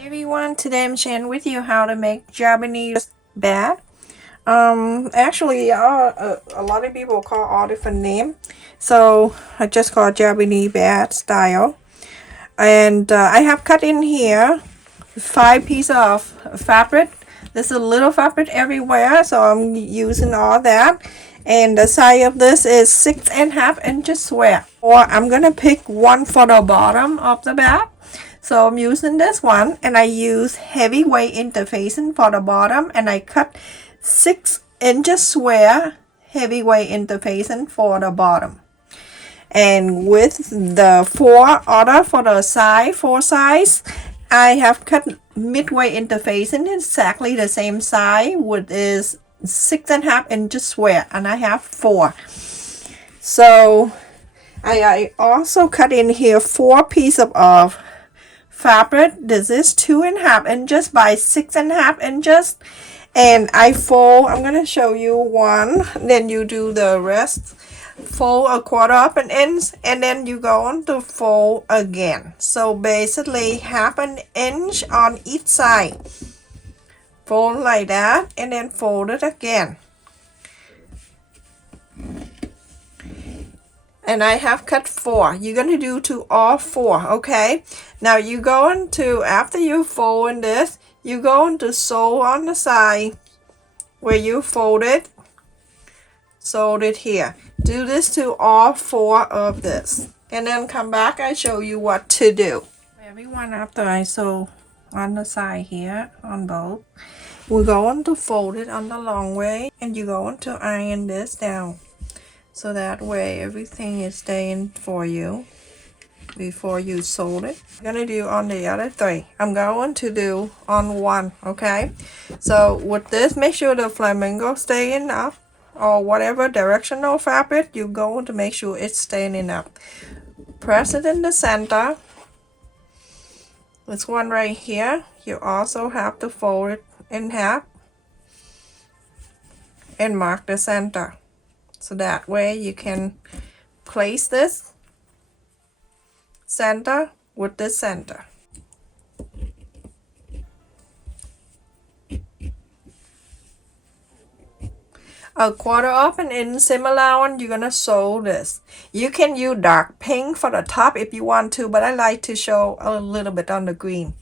Hey everyone, today I'm sharing with you how to make Japanese bat. Actually, a lot of people call all different name, so I just call Japanese bat style. And I have cut in here 5 pieces of fabric. There's a little fabric everywhere, so I'm using all that. And the size of this is 6.5 inches square. Or I'm gonna pick one for the bottom of the bat. So I'm using this one, and I use heavyweight interfacing for the bottom, and I cut 6 inches square heavyweight interfacing for the bottom. And with the four other for the side, four sides, I have cut midway interfacing exactly the same size, which is 6.5 inches square, and I have four. So I also cut in here 4 pieces of fabric. This is 2.5 inches by 6.5 inches, and I fold. I'm gonna show you one, then you do the rest. Fold a 1/4 and then you go on to fold again. So basically 1/2 inch on each side. Fold like that and then fold it again. And I have cut 4. You're going to do to all 4, okay? Now you're going to, after you fold this, you're going to sew on the side where you fold it. Sew it here. Do this to all 4 of this. And then come back, I show you what to do. Everyone, after I sew on the side here, on both, we're going to fold it on the long way. And you're going to iron this down. So that way everything is staying for you before you sew it. I'm going to do on the other 3. I'm going to do on 1, okay? So with this, make sure the flamingo staying up, or whatever directional fabric, you're going to make sure it's staying up. Press it in the center. This one right here, you also have to fold it in half and mark the center. So that way you can place this center with the center. A 1/4 inch seam allowance, you're gonna sew this. You can use dark pink for the top if you want to, but I like to show a little bit on the green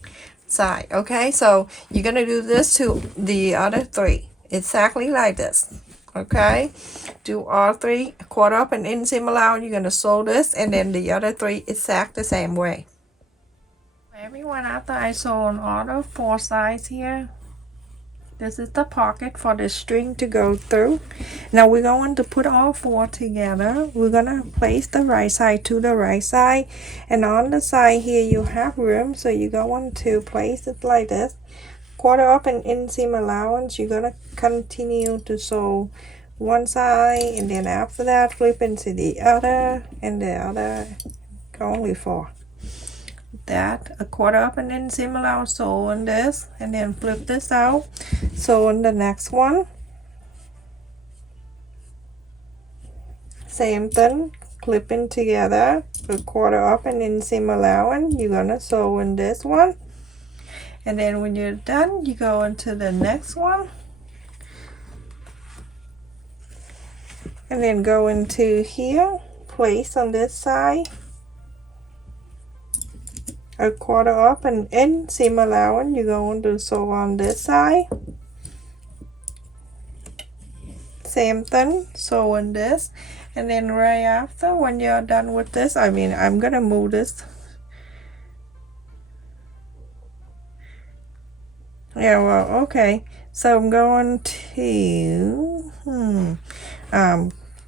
side. Okay, so you're gonna do this to the other 3, exactly like this. Okay, do all 3 1/4 inch seam allowance. You're gonna sew this, and then the other 3 exact the same way. Everyone, after I sew on all the 4 sides here, this is the pocket for the string to go through. Now we're going to put all 4 together. We're gonna place the right side to the right side, and on the side here you have room, so you're going to place it like this. 1/4 inch seam allowance. You're gonna continue to sew one side, and then after that flip into the other, and the other. Only 4. That a 1/4 inch seam allowance, sew on this, and then flip this out, sew on the next one. Same thing, clipping together a 1/4 inch seam allowance. You're gonna sew in this one, and then when you're done, you go into the next one, and then go into here, place on this side a 1/4 inch seam allowance. You're going to sew on this side. Same thing, sew on this, and then right after, when you're done with this, I'm gonna move this. Yeah, well, okay. So I'm going to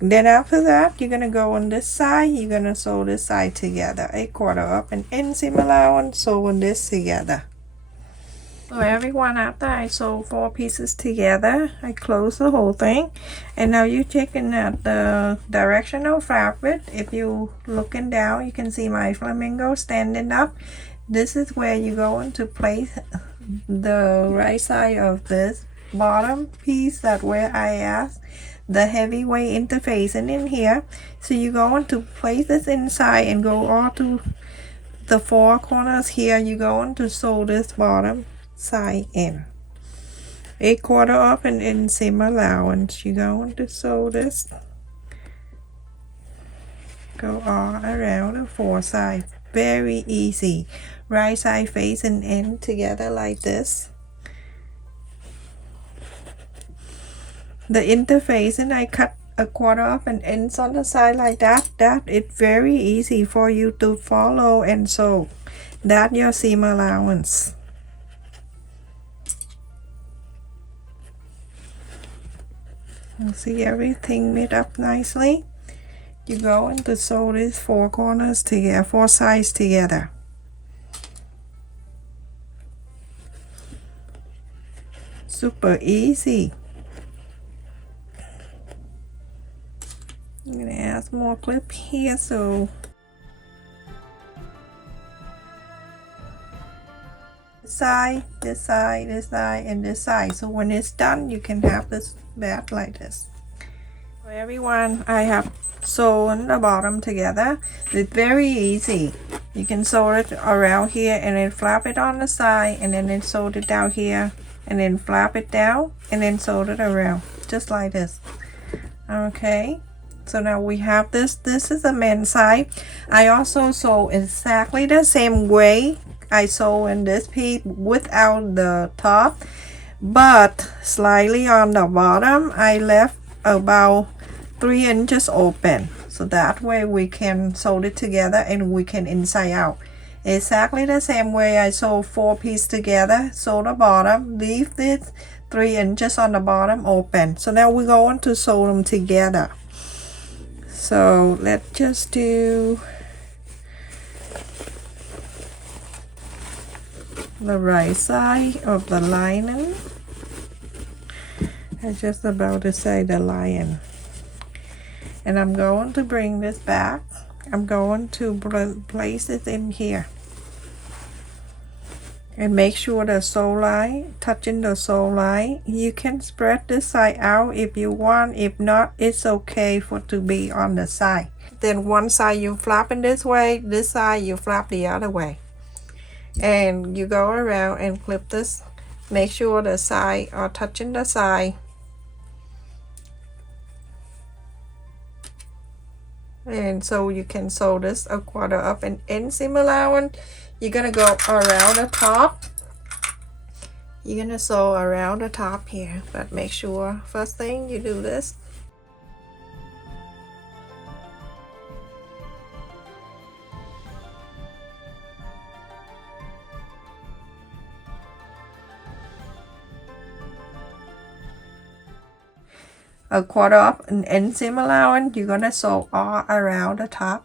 then after that, you're gonna go on this side. You're gonna sew this side together. A 1/4 inch seam allowance, sew on this together. So everyone, after I sew 4 pieces together, I close the whole thing, and now you're checking out the directional fabric. If you looking down, you can see my flamingo standing up. This is where you're going to place the right side of this bottom piece, that where I asked the heavyweight interfacing in here. So you're going to place this inside and go all to the 4 corners here, you're going to sew this bottom side in. 1/4 up and in seam allowance. You're going to sew this. Go all around the 4 sides. Very easy. Right side face and end together like this. The interfacing I cut 1/4 up and ends on the side like that. That is very easy for you to follow and sew. That's your seam allowance. You see everything made up nicely. You're going to sew these 4 corners together, 4 sides together. Super easy. I'm gonna add more clip here, so this side, this side, this side, and this side. So when it's done, you can have this back like this. So everyone, I have sewn the bottom together. It's very easy. You can sew it around here and then flap it on the side, and then sew it down here, and then flap it down, and then sew it around, just like this. Okay. So now we have this. This is the men's side. I also sew exactly the same way I sew in this piece without the top, but slightly on the bottom I left about 3 inches open, so that way we can sew it together and we can inside out. Exactly the same way I sew 4 pieces together. Sew the bottom, leave this 3 inches on the bottom open. So now we're going to sew them together. So let's just do the right side of the lining. I just about to say the lion. And I'm going to bring this back. I'm going to place it in here. And make sure the sew line touching the sew line. You can spread this side out if you want. If not, it's okay for to be on the side. Then one side you flap in this way, this side you flap the other way. And you go around and clip this. Make sure the side are touching the side. And so you can sew this 1/4 up and in seam allowance. You're gonna go around the top. You're gonna sew around the top here, but make sure first thing you do this. A 1/4 up and end seam allowance. You're gonna sew all around the top.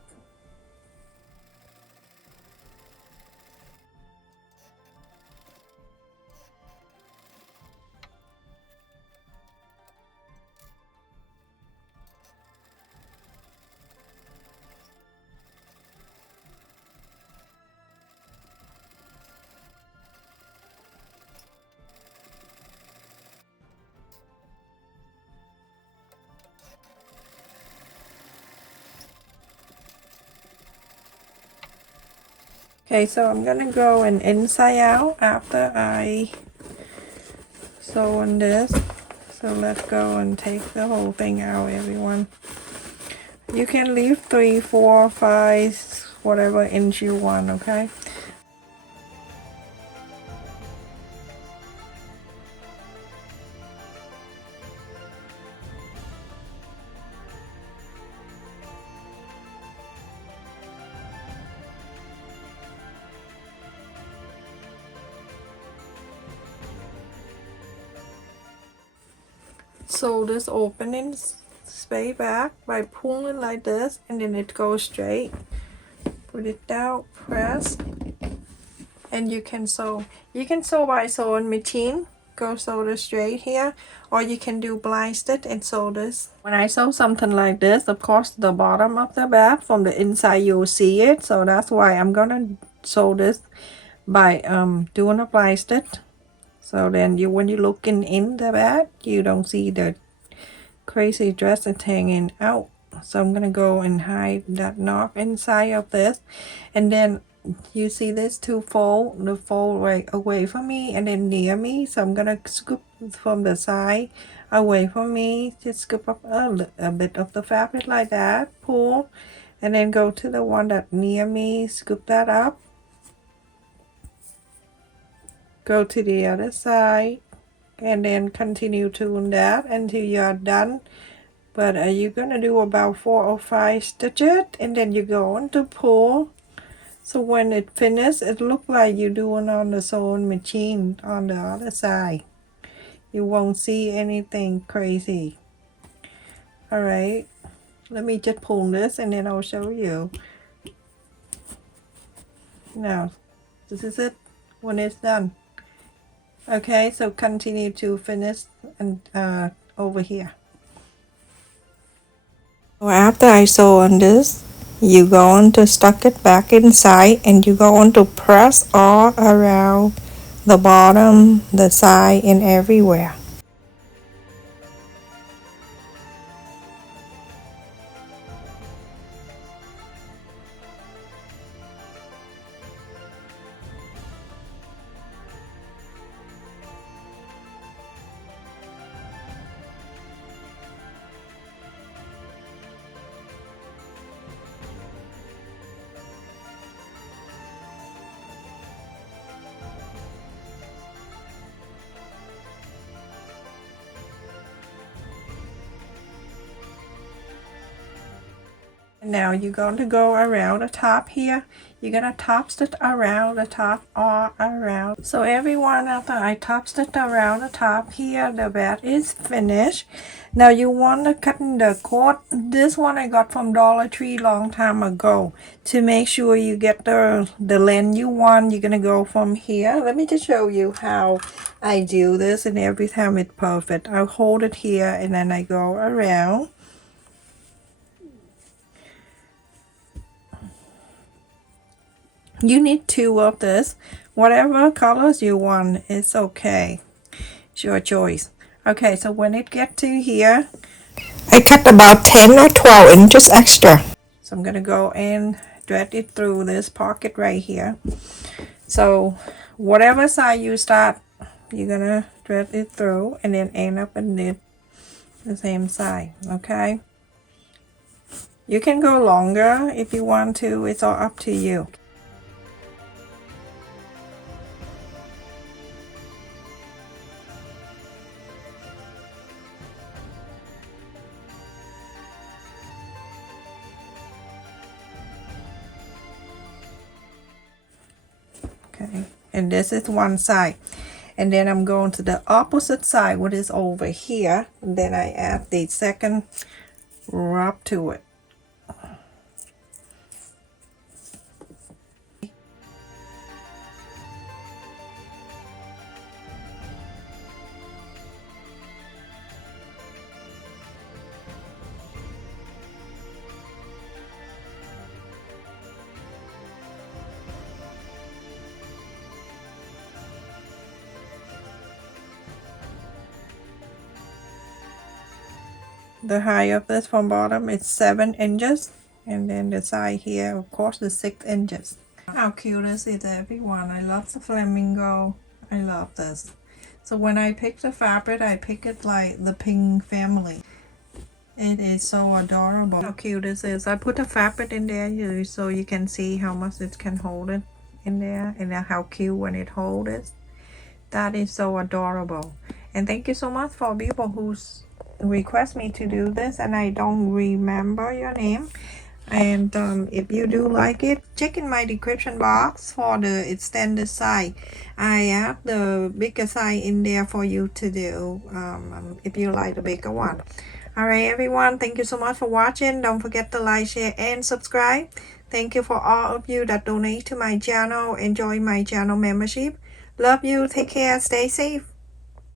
Okay, so I'm gonna go and inside out after I sew on this. So let's go and take the whole thing out, everyone. You can leave 3, 4, 5, whatever inch you want, okay? So this opening space back by pulling like this, and then it goes straight. Put it down, press, and you can sew. You can sew by sewing machine. Go sew this straight here, or you can do blind stitch and sew this. When I sew something like this, of course the bottom of the bag from the inside you'll see it, so that's why I'm gonna sew this by doing a blind stitch. So then you, when you're looking in the bag, you don't see the crazy dress that's hanging out. So I'm gonna go and hide that knot inside of this, and then you see this two fold, the fold right away from me and then near me. So I'm gonna scoop from the side away from me. Just scoop up a bit of the fabric like that, pull, and then go to the one that near me, scoop that up. Go to the other side and then continue doing that until you're done. But you're gonna do about 4 or 5 stitches, and then you're going to pull. So when it finishes, it looks like you're doing on the sewing machine on the other side. You won't see anything crazy. Alright, let me just pull this and then I'll show you. Now, this is it when it's done. Okay, so continue to finish and over here. So after I sew on this, you're going to stuck it back inside and you're going to press all around the bottom, the side, and everywhere. Now you're going to go around the top here. You're going to top stitch around the top all around. So everyone, after I top stitch around the top here, the bed is finished. Now you want to cut in the cord. This one I got from Dollar Tree long time ago. To make sure you get the length you want, you're going to go from here. Let me just show you how I do this, and every time it's perfect. I hold it here and then I go around. You need 2 of this. Whatever colors you want, it's okay. It's your choice. Okay, so when it gets to here, I cut about 10 or 12 inches extra. So I'm going to go and thread it through this pocket right here. So whatever side you start, you're going to thread it through and then end up in the same side, okay? You can go longer if you want to. It's all up to you. Okay, and this is one side, and then I'm going to the opposite side, what is over here, and then I add the second rub to it. The height of this from bottom is 7 inches, and then the side here, of course, is 6 inches. How cute is it, everyone? I love the flamingo. I love this. So when I pick the fabric, I pick it like the pink family. It is so adorable. How cute this is. I put the fabric in there so you can see how much it can hold it in there, and how cute when it holds it. That is so adorable. And thank you so much for people who's request me to do this and I don't remember your name. And if you do like it, check in my description box for the extended size. I add the bigger size in there for you to do if you like the bigger one. Alright everyone, thank you so much for watching. Don't forget to like, share, and subscribe. Thank you for all of you that donate to my channel. Enjoy my channel membership. Love you. Take care. Stay safe.